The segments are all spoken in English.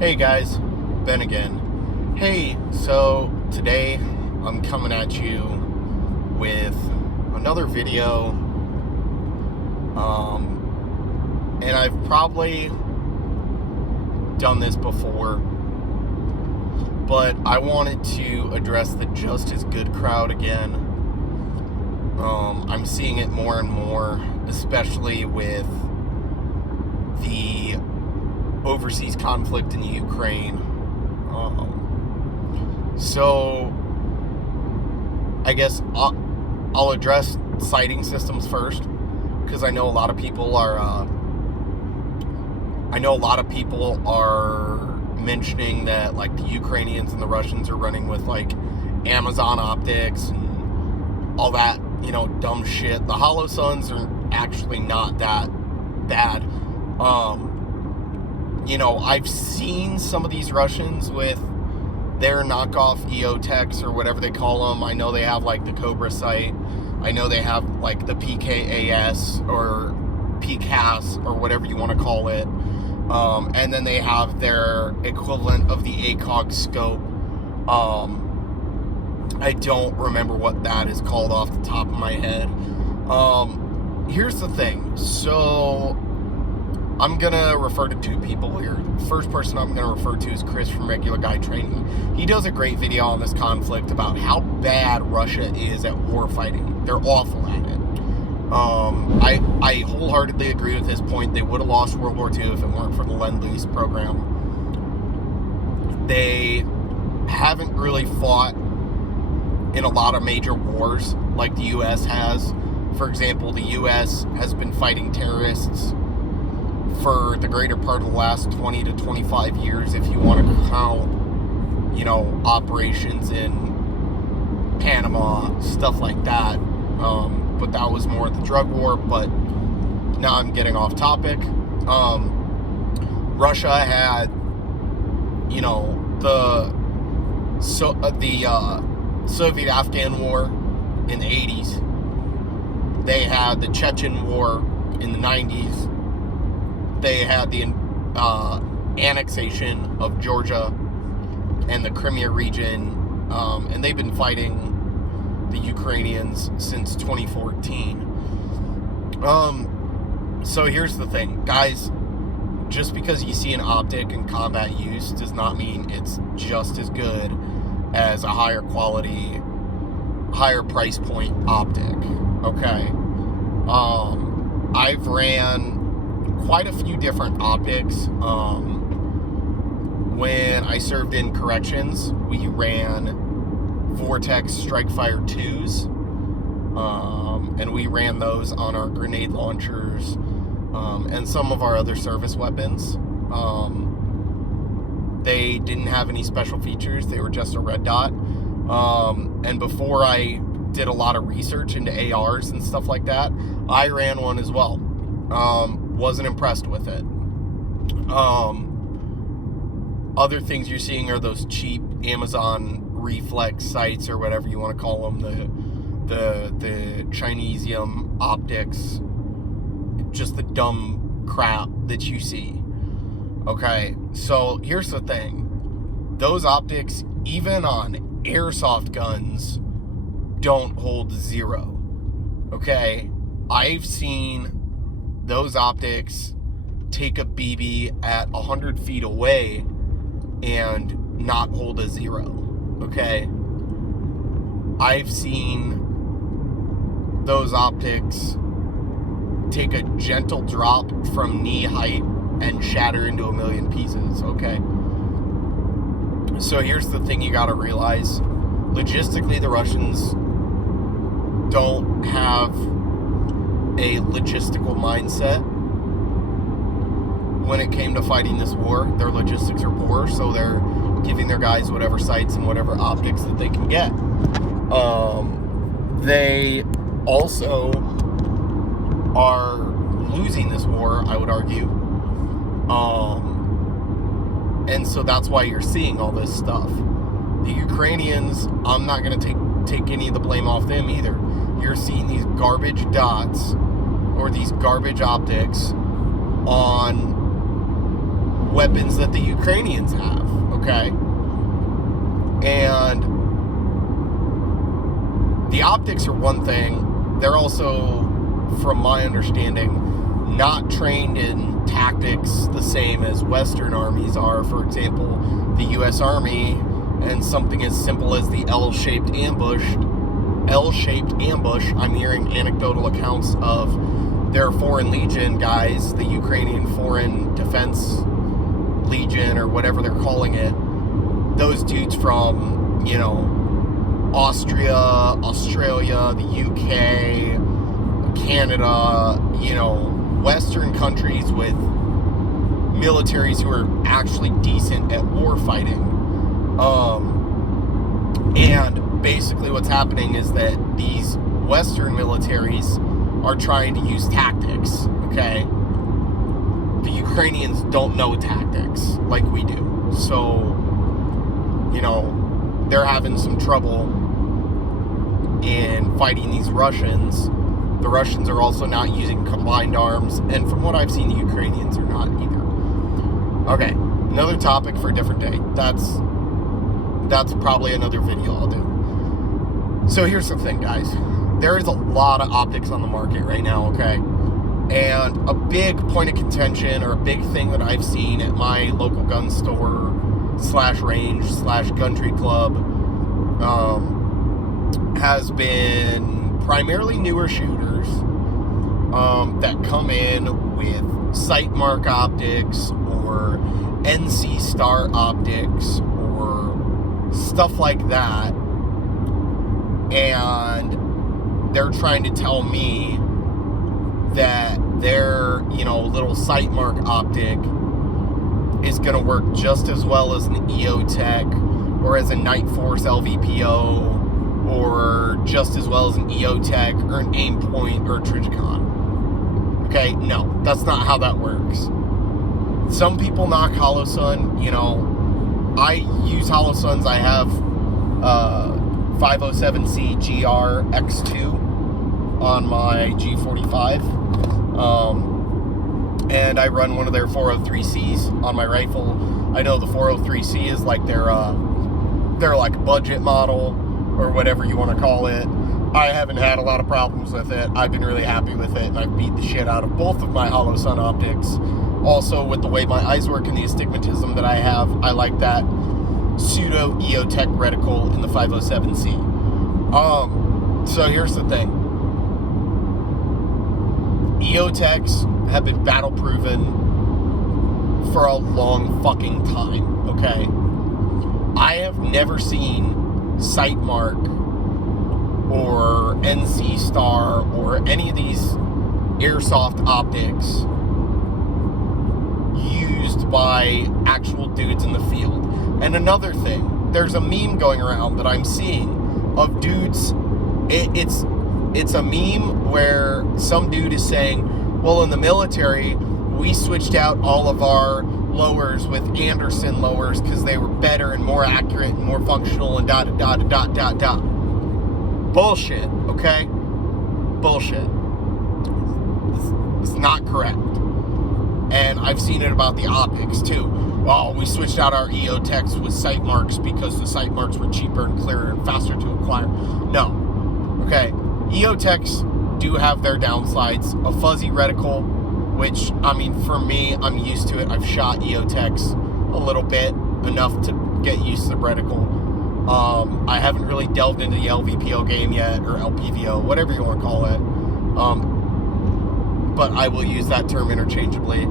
Hey guys, Ben again. Hey, so today I'm coming at you with another video, and I've probably done this before, but I wanted to address the just as good crowd again. I'm seeing it more and more, especially with the overseas conflict in the Ukraine. So I guess I'll address sighting systems first, because I know a lot of people are mentioning that like the Ukrainians and the Russians are running with like Amazon optics and all that, dumb shit. The hollow suns are actually not that bad. I've seen some of these Russians with their knockoff EOTechs or whatever they call them. I know they have like the Cobra sight. I know they have like the PKAS or PCAS or whatever you want to call it. And then they have their equivalent of the ACOG scope. I don't remember what that is called off the top of my head. Here's the thing. So I'm going to refer to two people here. The first person I'm going to refer to is Chris from Regular Guy Training. He does a great video on this conflict about how bad Russia is at war fighting. They're awful at it. I wholeheartedly agree with his point. They would have lost World War II if it weren't for the Lend-Lease program. They haven't really fought in a lot of major wars like the U.S. has. For example, the U.S. has been fighting terrorists for the greater part of the last 20 to 25 years, if you want to count, operations in Panama, stuff like that. But that was more the drug war, but now I'm getting off topic. Russia had, the Soviet-Afghan War in the 80s. They had the Chechen War in the 90s. They had the annexation of Georgia and the Crimea region, and they've been fighting the Ukrainians since 2014. So here's the thing, guys. Just because you see an optic in combat use does not mean it's just as good as a higher quality, higher price point optic. Okay. I've ran quite a few different optics. When I served in corrections, we ran Vortex Strikefire 2s, and we ran those on our grenade launchers and some of our other service weapons. They didn't have any special features. They were just a red dot. And before I did a lot of research into ARs and stuff like that, I ran one as well. Wasn't impressed with it. Other things you're seeing are those cheap Amazon reflex sights or whatever you want to call them, the Chinesium optics, just the dumb crap that you see. Okay, so here's the thing. Those optics, even on airsoft guns, don't hold zero. Okay, I've seen those optics take a BB at 100 feet away and not hold a zero. Okay, I've seen those optics take a gentle drop from knee height and shatter into a million pieces. Okay, so here's the thing you got to realize. Logistically, the Russians don't have a logistical mindset when it came to fighting this war. Their logistics are poor, so they're giving their guys whatever sights and whatever optics that they can get. They also are losing this war, I would argue. And so that's why you're seeing all this stuff. The Ukrainians, I'm not going to take any of the blame off them either. You're seeing these garbage dots or these garbage optics on weapons that the Ukrainians have, okay? And the optics are one thing. They're also, from my understanding, not trained in tactics the same as Western armies are. For example, the U.S. Army, and something as simple as the L-shaped ambush. I'm hearing anecdotal accounts of their Foreign Legion guys, the Ukrainian Foreign Defense Legion, or whatever they're calling it. Those dudes from, you know, Austria, Australia, the UK, Canada, you know, Western countries with militaries who are actually decent at war fighting. And basically what's happening is that these Western militaries are trying to use tactics, okay? The Ukrainians don't know tactics like we do. So, you know, they're having some trouble in fighting these Russians. The Russians are also not using combined arms, and from what I've seen, the Ukrainians are not either. Okay, another topic for a different day. That's probably another video I'll do. So here's the thing, guys. There is a lot of optics on the market right now, okay? And a big point of contention, or a big thing that I've seen at my local gun store / range / country club, has been primarily newer shooters that come in with sight mark optics or NC Star optics or stuff like that, and they're trying to tell me that their, you know, little sight mark optic is going to work just as well as an EOTech or as a Night Force LVPO, or just as well as an EOTech or an Aimpoint or a Trijicon. Okay, no, that's not how that works. Some people knock Holosun, you know. I use Holosuns. I have 507C GR X2 on my G45, and I run one of their 403Cs on my rifle. I know the 403C is like their like budget model, or whatever you want to call it. I haven't had a lot of problems with it. I've been really happy with it, and I've beat the shit out of both of my Holosun optics. Also, with the way my eyes work and the astigmatism that I have, I like that pseudo EOTech reticle in the 507C. So here's the thing. EOTechs have been battle proven for a long fucking time, okay? I have never seen sight mark or NC Star or any of these airsoft optics used by actual dudes in the field. And another thing, there's a meme going around that I'm seeing of dudes. It's a meme where some dude is saying, well, in the military, we switched out all of our lowers with Anderson lowers because they were better and more accurate and more functional and da. Bullshit, okay? Bullshit. It's not correct. And I've seen it about the optics too. Well, we switched out our EOTechs with sight marks because the sight marks were cheaper and clearer and faster to acquire. No. Okay. EOTechs do have their downsides. A fuzzy reticle, which, I mean, for me, I'm used to it. I've shot EOTechs a little bit, enough to get used to the reticle. I haven't really delved into the LVPO game yet, or LPVO, whatever you want to call it. But I will use that term interchangeably.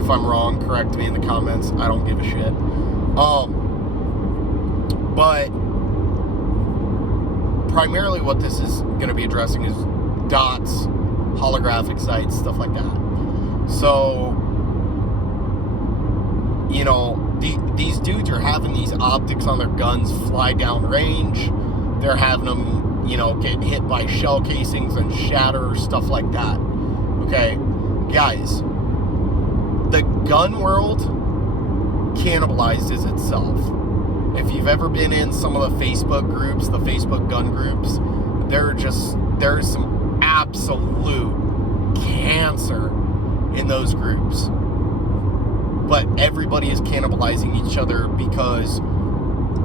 If I'm wrong, correct me in the comments. I don't give a shit. But primarily what this is going to be addressing is dots, holographic sights, stuff like that. So, you know, these dudes are having these optics on their guns fly down range. They're having them, you know, get hit by shell casings and shatter, stuff like that. Okay, guys, the gun world cannibalizes itself. If you've ever been in some of the Facebook groups, the Facebook gun groups, there's some absolute cancer in those groups. but everybody is cannibalizing each other because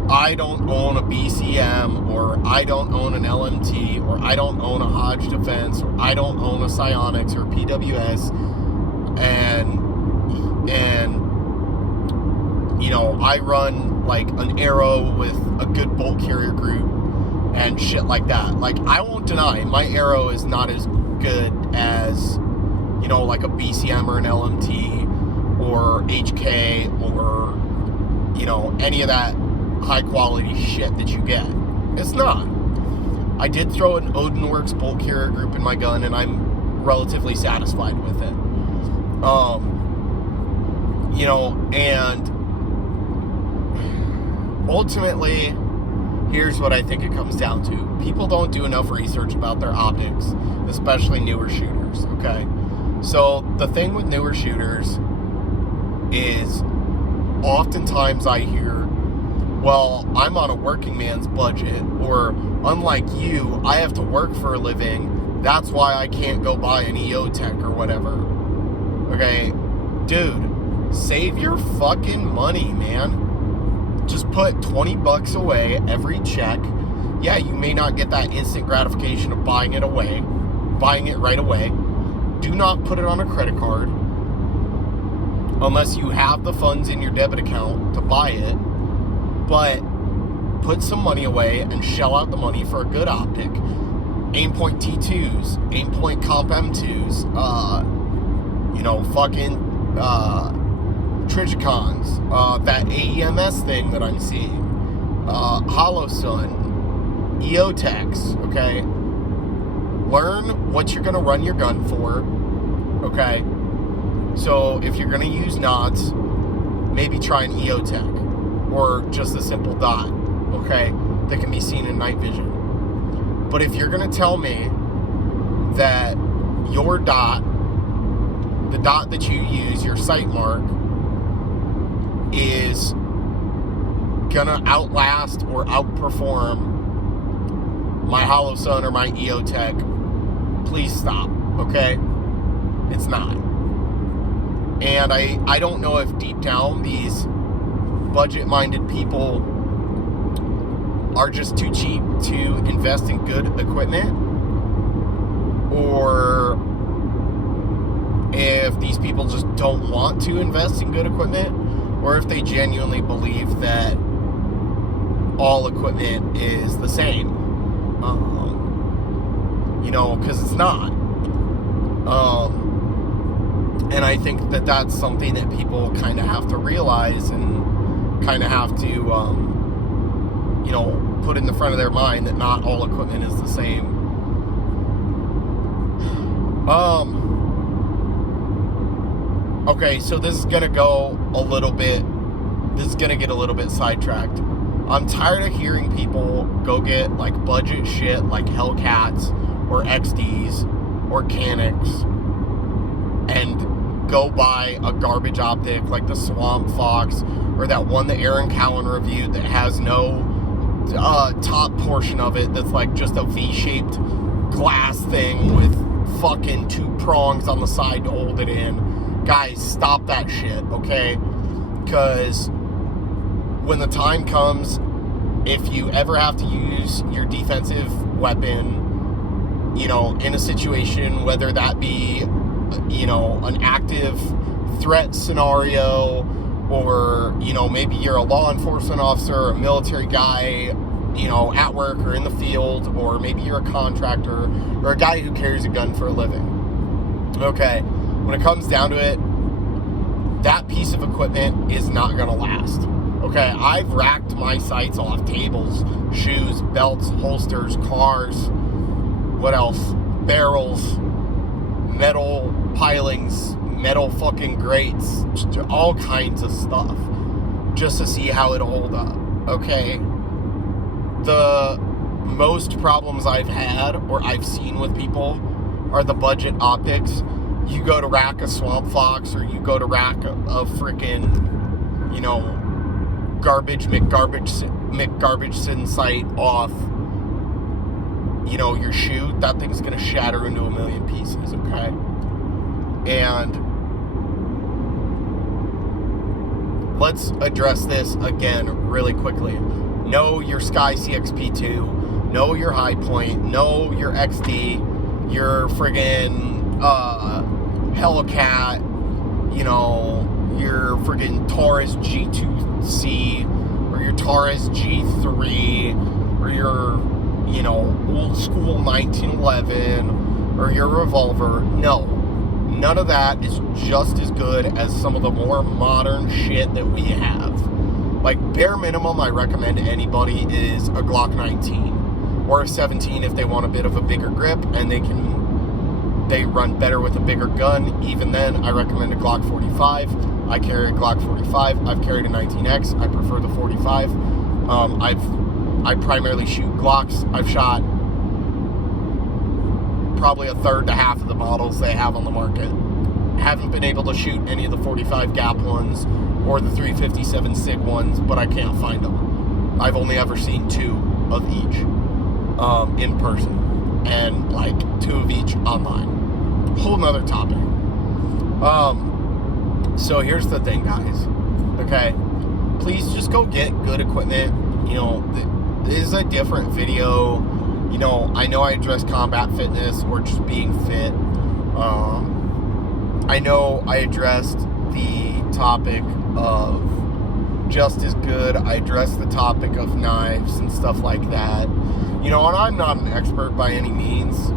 I don't own a BCM, or I don't own an LMT, or I don't own a Hodge Defense, or I don't own a Psionics or PWS, and you know, I run like an Arrow with a good bolt carrier group and shit like that. Like, I won't deny my Arrow is not as good as, you know, like a BCM or an LMT or HK or, you know, any of that high quality shit that you get. It's not. I did throw an Odinworks bolt carrier group in my gun, and I'm relatively satisfied with it. You know, and ultimately, here's what I think it comes down to. People don't do enough research about their optics, especially newer shooters, okay? So the thing with newer shooters is oftentimes I hear, well, I'm on a working man's budget, or unlike you, I have to work for a living, that's why I can't go buy an EOTech or whatever. Okay? Dude, save your fucking money, man. Just put $20 away every check. Yeah, you may not get that instant gratification of buying it right away. Do not put it on a credit card unless you have the funds in your debit account to buy it. But put some money away and shell out the money for a good optic. Aimpoint T2s, Aimpoint Comp M2s, you know, fucking Trigicons, that AEMS thing that I'm seeing, Holosun, EOTechs, okay? Learn what you're going to run your gun for, okay? So if you're going to use nods, maybe try an EOTech, or just a simple dot, okay, that can be seen in night vision. But if you're going to tell me that your dot, the dot that you use, your sight mark, is gonna outlast or outperform my Holosun or my EOTech, please stop, okay? It's not. And I don't know if deep down these budget-minded people are just too cheap to invest in good equipment, or if these people just don't want to invest in good equipment, or if they genuinely believe that all equipment is the same. You know, because it's not. And I think that that's something that people kind of have to realize and kind of have to, you know, put in the front of their mind that not all equipment is the same. Okay, so this is going to go a little bit, this is going to get a little bit sidetracked. I'm tired of hearing people go get, like, budget shit like Hellcats or XDs or Canics and go buy a garbage optic like the Swamp Fox or that one that Aaron Cowan reviewed that has no top portion of it that's like just a V-shaped glass thing with fucking 2 prongs on the side to hold it in. Guys, stop that shit, okay? Because when the time comes, if you ever have to use your defensive weapon, you know, in a situation, whether that be, you know, an active threat scenario, or, you know, maybe you're a law enforcement officer or a military guy, you know, at work or in the field, or maybe you're a contractor or a guy who carries a gun for a living. Okay, when it comes down to it, that piece of equipment is not going to last. Okay, I've racked my sights off tables, shoes, belts, holsters, cars, what else? Barrels, metal pilings, metal fucking grates, all kinds of stuff, just to see how it'll hold up, okay? The most problems I've had, or I've seen with people, are the budget optics. You go to rack a Swamp Fox, or you go to rack a freaking, you know, McGarbageson sight off, you know, your shoe, that thing's gonna shatter into a million pieces, okay? And let's address this again really quickly. Know your Sky CXP2, know your High Point, know your XD, your friggin' Hellcat, you know, your friggin' Taurus G2C, or your Taurus G3, or your, you know, old school 1911, or your Revolver. No, none of that is just as good as some of the more modern shit that we have. Like, bare minimum, I recommend to anybody is a Glock 19 or a 17 if they want a bit of a bigger grip and they run better with a bigger gun. Even then, I recommend a Glock 45. I carry a Glock 45. I've carried a 19X. I prefer the 45. I primarily shoot Glocks. I've shot probably a third to half of the models they have on the market. Haven't been able to shoot any of the 45 gap ones or the 357 SIG ones, but I can't find them. I've only ever seen 2 of each in person, and like 2 of each online. Whole nother topic. So here's the thing, guys. Okay, please just go get good equipment. You know, this is a different video. You know I address combat fitness or just being fit. I know I addressed the topic of just as good. I addressed the topic of knives and stuff like that. You know, and I'm not an expert by any means.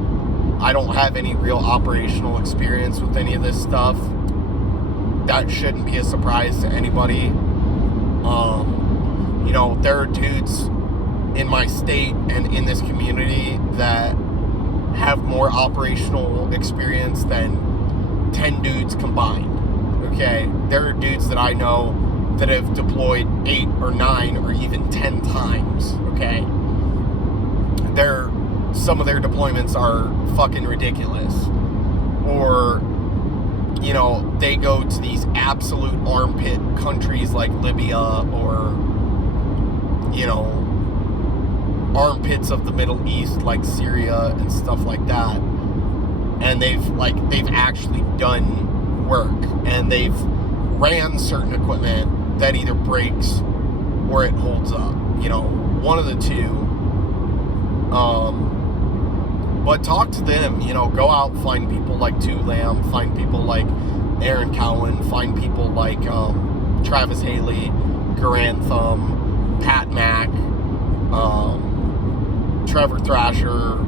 I don't have any real operational experience with any of this stuff. That shouldn't be a surprise to anybody. You know, there are dudes in my state and in this community that have more operational experience than 10 dudes combined. Okay, there are dudes that I know that have deployed 8 or 9 or even 10 times. Okay, some of their deployments are fucking ridiculous. Or, you know, they go to these absolute armpit countries like Libya, or, you know, armpits of the Middle East like Syria and stuff like that. And they've actually done work, and they've ran certain equipment that either breaks or it holds up. You know, one of the two. But talk to them. You know, go out and find people like Two Lamb, find people like Aaron Cowan, find people like Travis Haley, Garantham, Pat Mack, Trevor Thrasher,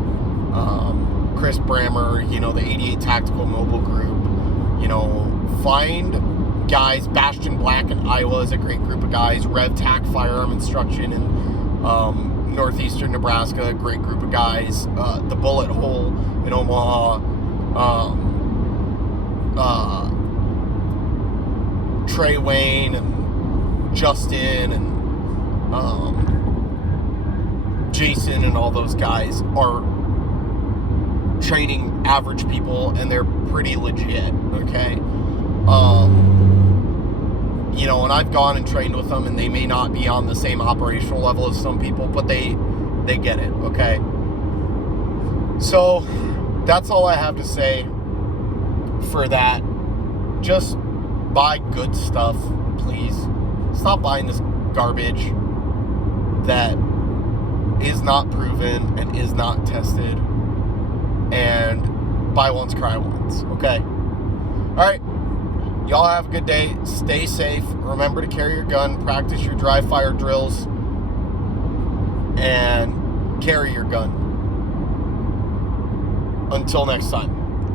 Chris Brammer, you know, the 88 Tactical Mobile Group. You know, find guys. Bastion Black in Iowa is a great group of guys. RevTac Firearm Instruction in northeastern Nebraska, a great group of guys. The Bullet Hole in Omaha. Trey Wayne and Justin and Jason and all those guys are training average people, and they're pretty legit. Okay, you know, and I've gone and trained with them, and they may not be on the same operational level as some people, but they get it. Okay, so that's all I have to say for that. Just buy good stuff, please. Stop buying this garbage that is not proven and is not tested. And buy once, cry once. Okay? Alright. Y'all have a good day. Stay safe. Remember to carry your gun. Practice your dry fire drills. And carry your gun. Until next time.